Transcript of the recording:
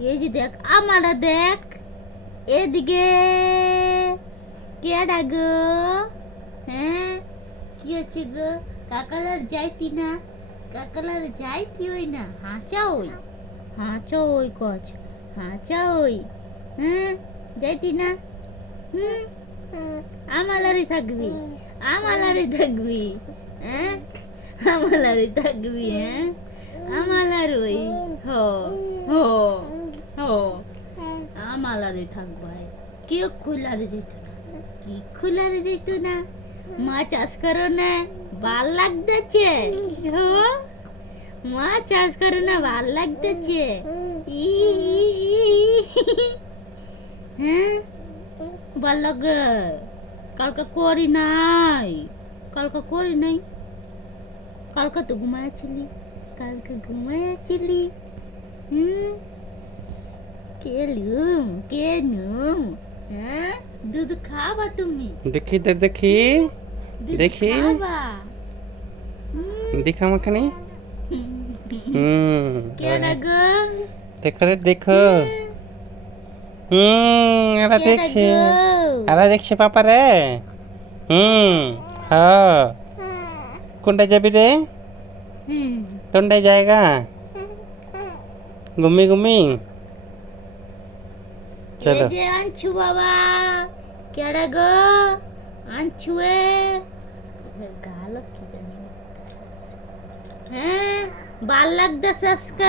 এই যে দেখ আমারা দেখ এদিকে কেডা গো? হ্যাঁ কি হচ্ছে গো? কাকালার যাইতি না? কাকালার যাইতি ওই না হাঁচা ওই কচ হাঁচা ওই হ্যাঁ যাইতি না? হুম আমালারই থাকবি হ্যাঁ আমালারই থাকবি হ্যাঁ আমালার ওই হো হো হো আমালারই থাকবাই কেউ খুলারে যেত না কি খুলারে যেত না মা চাষ করো না ভাল লাগতেছে হো মা চাষ করো না ভাল লাগতেছে ই হ্যাঁ ভাল লাগে কালকে করি নাই কালকে তো ঘুমাইছিলি হুম কেলুম হ্যাঁ দুধ খাবা তুমি দেখি দুধ দেখি খাবা দেখা আমাখানে কেডা গো দেখো এরা দেখছে পাপা রে হ্যাঁ কোনটা যাবি রে কোনটায় জায়গা ঘুমি চলো এই যে আনছু বাবা কেডা গো আনছুয়ে গালো কি জানি হ্যাঁ ভাল লাগতেছে আজকে